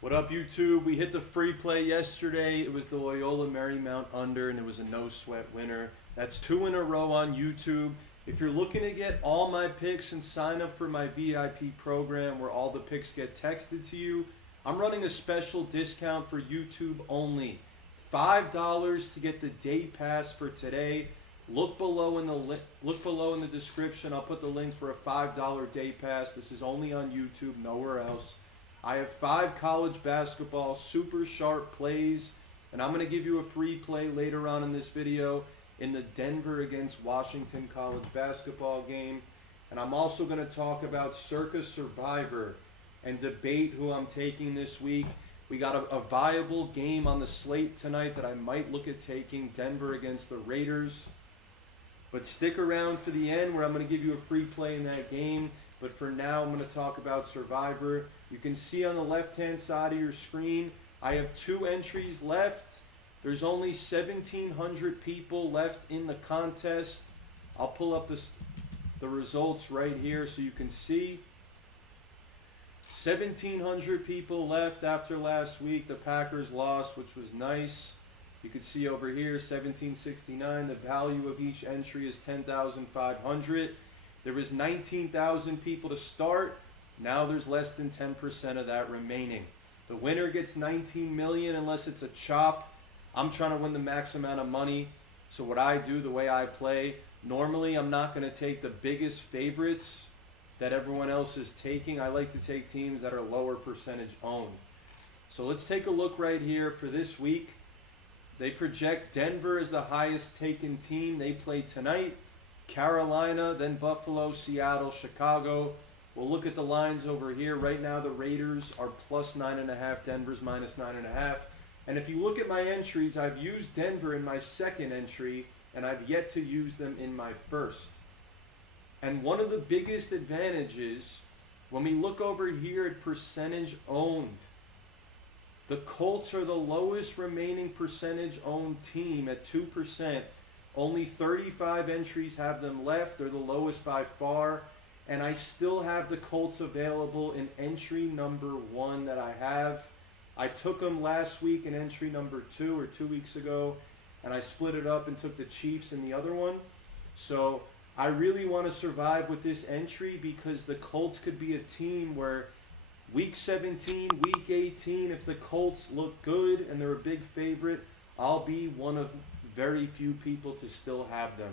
What up, YouTube? We hit the free play yesterday. It was the Loyola Marymount under, and it was a no-sweat winner. That's 2 in a row on YouTube. If you're looking to get all my picks and sign up for my VIP program where all the picks get texted to you, I'm running a special discount for YouTube only. $5 to get the day pass for today. Look below in the description. I'll put the link for a $5 day pass. This is only on YouTube, nowhere else. I have 5 college basketball super sharp plays, and I'm going to give you a free play later on in this video in the Denver against Washington college basketball game. And I'm also going to talk about Circa Survivor and debate who I'm taking this week. We got a viable game on the slate tonight that I might look at taking, Denver against the Raiders. But stick around for the end where I'm going to give you a free play in that game. But for now, I'm going to talk about Survivor. You can see on the left-hand side of your screen, I have 2 entries left. There's only 1,700 people left in the contest. I'll pull up the results right here so you can see. 1,700 people left after last week. The Packers lost, which was nice. You can see over here, 1,769. The value of each entry is $10,500. There was 19,000 people to start. Now there's less than 10% of that remaining. The winner gets $19 million unless it's a chop. I'm trying to win the max amount of money. So what I do, the way I play, normally I'm not going to take the biggest favorites that everyone else is taking. I like to take teams that are lower percentage owned. So let's take a look right here for this week. They project Denver as the highest taken team. They play tonight. Carolina, then Buffalo, Seattle, Chicago. We'll look at the lines over here. Right now, the Raiders are plus 9.5. Denver's minus 9.5. And if you look at my entries, I've used Denver in my second entry, and I've yet to use them in my first. And one of the biggest advantages, when we look over here at percentage owned, the Colts are the lowest remaining percentage owned team at 2%. Only 35 entries have them left. They're the lowest by far. And I still have the Colts available in entry number 1 that I have. I took them last week in entry number 2 or 2 weeks ago, and I split it up and took the Chiefs in the other one. So I really want to survive with this entry because the Colts could be a team where week 17, week 18, if the Colts look good and they're a big favorite, I'll be one of very few people to still have them.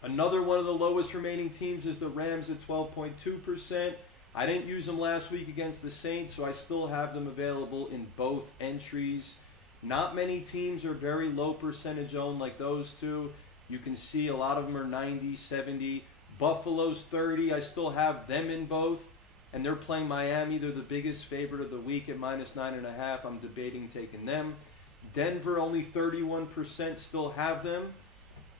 Another one of the lowest remaining teams is the Rams at 12.2%. I didn't use them last week against the Saints, so I still have them available in both entries. Not many teams are very low percentage owned like those two. You can see a lot of them are 90, 70. Buffalo's 30. I still have them in both. And they're playing Miami. They're the biggest favorite of the week at minus 9.5. I'm debating taking them. Denver, only 31% still have them.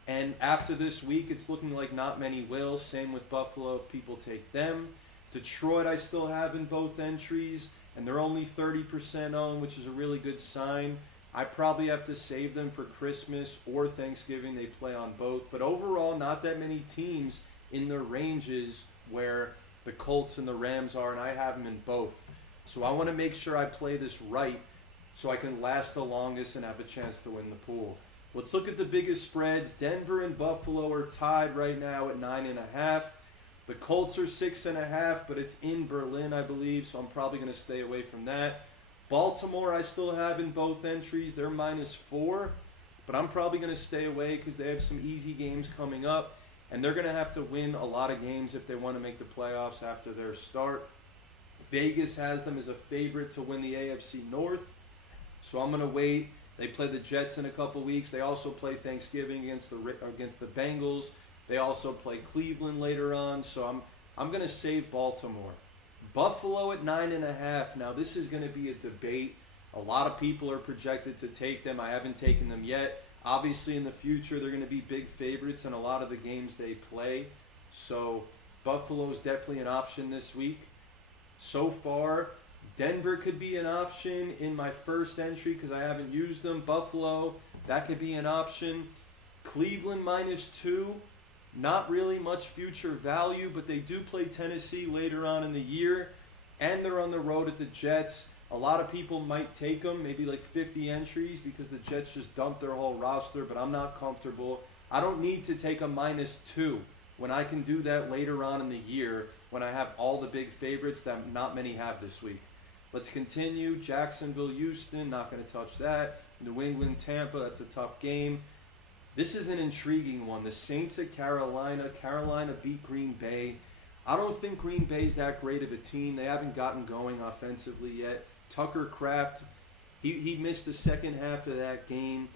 And after this week, it's looking like not many will. Same with Buffalo if people take them. Detroit, I still have in both entries. And they're only 30% owned, which is a really good sign. I probably have to save them for Christmas or Thanksgiving. They play on both. But overall, not that many teams in the ranges where the Colts and the Rams are, and I have them in both. So I want to make sure I play this right so I can last the longest and have a chance to win the pool. Let's look at the biggest spreads. Denver and Buffalo are tied right now at 9.5. The Colts are 6.5, but it's in Berlin, I believe, so I'm probably going to stay away from that. Baltimore I still have in both entries. They're minus 4, but I'm probably going to stay away because they have some easy games coming up, and they're going to have to win a lot of games if they want to make the playoffs after their start. Vegas has them as a favorite to win the AFC North, so I'm going to wait. They play the Jets in a couple weeks. They also play Thanksgiving against the Bengals. They also play Cleveland later on, so I'm going to save Baltimore. Buffalo at 9.5. Now this is going to be a debate. A lot of people are projected to take them. I haven't taken them yet. Obviously in the future they're going to be big favorites in a lot of the games they play. So Buffalo is definitely an option this week. So far, Denver could be an option in my first entry because I haven't used them. Buffalo, that could be an option. Cleveland -2. Not really much future value, but they do play Tennessee later on in the year, and they're on the road at the Jets. A lot of people might take them, maybe like 50 entries, because the Jets just dumped their whole roster, but I'm not comfortable. I don't need to take a -2 when I can do that later on in the year when I have all the big favorites that not many have this week. Let's continue. Jacksonville, Houston, not going to touch that. New England, Tampa, that's a tough game. This is an intriguing one. The Saints at Carolina. Carolina beat Green Bay. I don't think Green Bay's that great of a team. They haven't gotten going offensively yet. Tucker Kraft, he missed the second half of that game.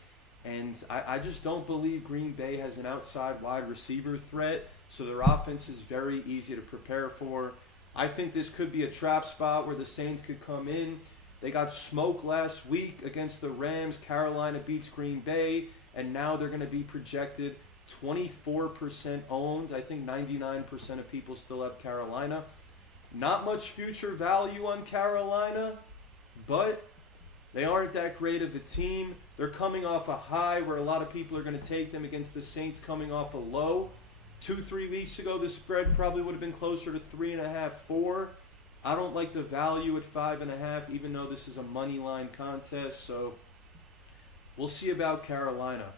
And I just don't believe Green Bay has an outside wide receiver threat. So their offense is very easy to prepare for. I think this could be a trap spot where the Saints could come in. They got smoked last week against the Rams. Carolina beats Green Bay. And now they're going to be projected 24% owned. I think 99% of people still have Carolina. Not much future value on Carolina, but they aren't that great of a team. They're coming off a high where a lot of people are going to take them against the Saints coming off a low. 2-3 weeks ago, the spread probably would have been closer to 3.5, 4. I don't like the value at 5.5, even though this is a money line contest. So we'll see about Carolina.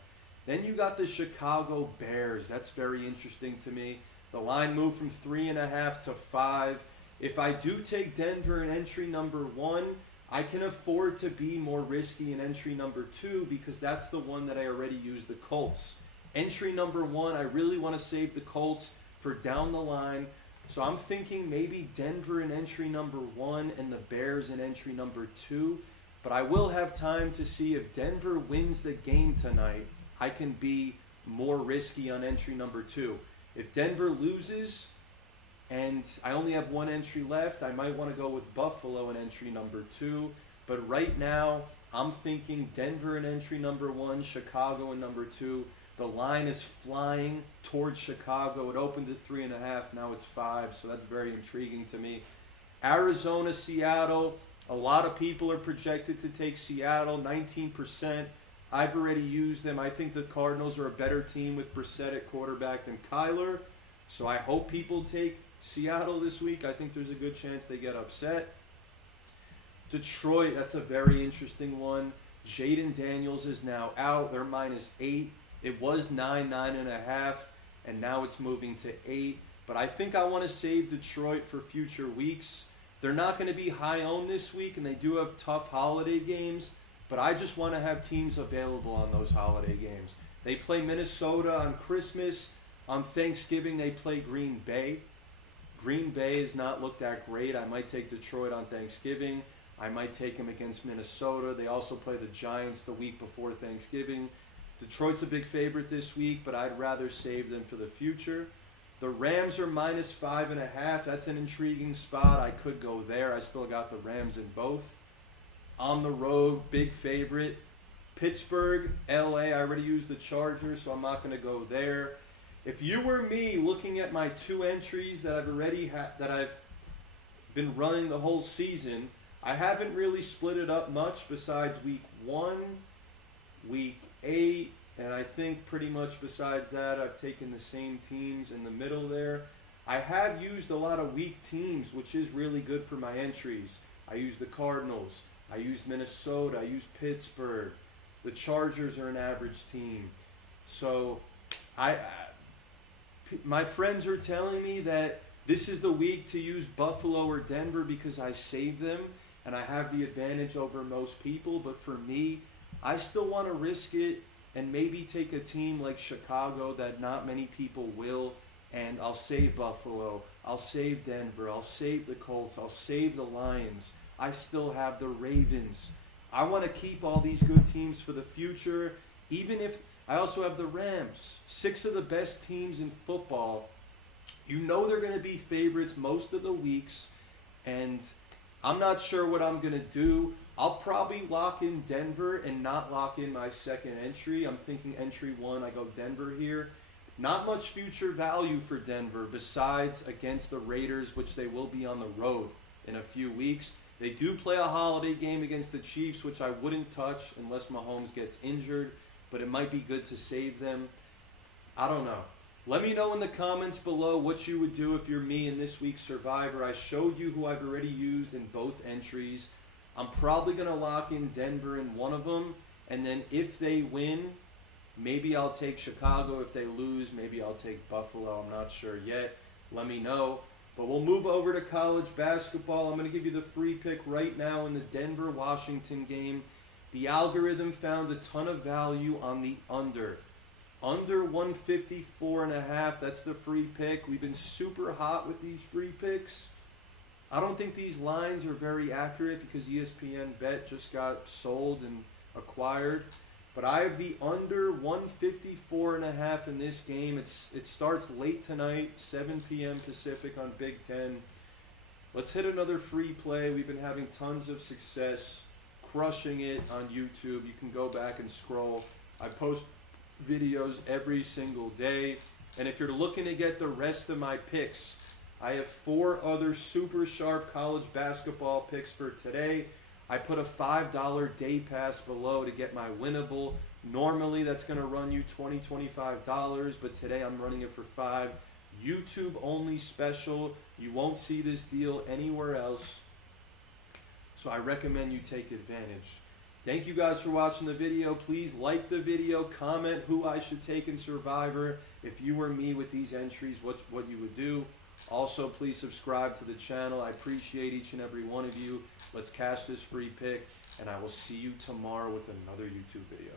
Then you got the Chicago Bears. That's very interesting to me. The line moved from 3.5 to 5. If I do take Denver in entry number 1, I can afford to be more risky in entry number 2 because that's the one that I already used, the Colts. Entry number 1, I really want to save the Colts for down the line. So I'm thinking maybe Denver in entry number 1 and the Bears in entry number 2. But I will have time to see if Denver wins the game tonight. I can be more risky on entry number 2. If Denver loses and I only have one entry left, I might want to go with Buffalo in entry number 2. But right now, I'm thinking Denver in entry number 1, Chicago in number 2. The line is flying towards Chicago. It opened at 3.5. Now it's 5. So that's very intriguing to me. Arizona, Seattle. A lot of people are projected to take Seattle, 19%. I've already used them. I think the Cardinals are a better team with Brissett at quarterback than Kyler. So I hope people take Seattle this week. I think there's a good chance they get upset. Detroit, that's a very interesting one. Jaden Daniels is now out. They're -8. It was 9, 9.5, and now it's moving to 8. But I think I want to save Detroit for future weeks. They're not going to be high owned this week, and they do have tough holiday games. But I just want to have teams available on those holiday games. They play Minnesota on Christmas. On Thanksgiving, they play Green Bay. Green Bay has not looked that great. I might take Detroit on Thanksgiving. I might take them against Minnesota. They also play the Giants the week before Thanksgiving. Detroit's a big favorite this week, but I'd rather save them for the future. The Rams are -5.5. That's an intriguing spot. I could go there. I still got the Rams in both. On the road, big favorite. Pittsburgh, LA, I already used the Chargers, so I'm not going to go there. If you were me looking at my 2 entries that I've already that I've been running the whole season, I haven't really split it up much besides week 1, week 8, and I think pretty much besides that I've taken the same teams in the middle there. I have used a lot of weak teams, which is really good for my entries. I used the Cardinals. I used Minnesota. I used Pittsburgh. The Chargers are an average team. So my friends are telling me that this is the week to use Buffalo or Denver because I saved them and I have the advantage over most people. But for me, I still want to risk it and maybe take a team like Chicago that not many people will. And I'll save Buffalo. I'll save Denver. I'll save the Colts. I'll save the Lions. I still have the Ravens. I want to keep all these good teams for the future, even if I also have the Rams. 6 of the best teams in football. You know they're going to be favorites most of the weeks, and I'm not sure what I'm going to do. I'll probably lock in Denver and not lock in my second entry. I'm thinking entry 1, I go Denver here. Not much future value for Denver besides against the Raiders, which they will be on the road in a few weeks. They do play a holiday game against the Chiefs, which I wouldn't touch unless Mahomes gets injured, but it might be good to save them. I don't know. Let me know in the comments below what you would do if you're me in this week's Survivor. I showed you who I've already used in both entries. I'm probably going to lock in Denver in one of them. And then if they win, maybe I'll take Chicago. If they lose, maybe I'll take Buffalo. I'm not sure yet. Let me know. But we'll move over to college basketball. I'm going to give you the free pick right now in the Denver-Washington game. The algorithm found a ton of value on the under. Under 154.5. That's the free pick. We've been super hot with these free picks. I don't think these lines are very accurate because ESPN Bet just got sold and acquired. But I have the under 154.5 in this game. It starts late tonight, 7 p.m. Pacific on Big Ten. Let's hit another free play. We've been having tons of success, crushing it on YouTube. You can go back and scroll. I post videos every single day. And if you're looking to get the rest of my picks, I have 4 other super sharp college basketball picks for today. I put a $5 day pass below to get my winnable. Normally that's going to run you $20, $25, but today I'm running it for $5. YouTube only special. You won't see this deal anywhere else. So I recommend you take advantage. Thank you guys for watching the video. Please like the video, comment who I should take in Survivor. If you were me with these entries, what you would do. Also, please subscribe to the channel. I appreciate each and every one of you. Let's cash this free pick, and I will see you tomorrow with another YouTube video.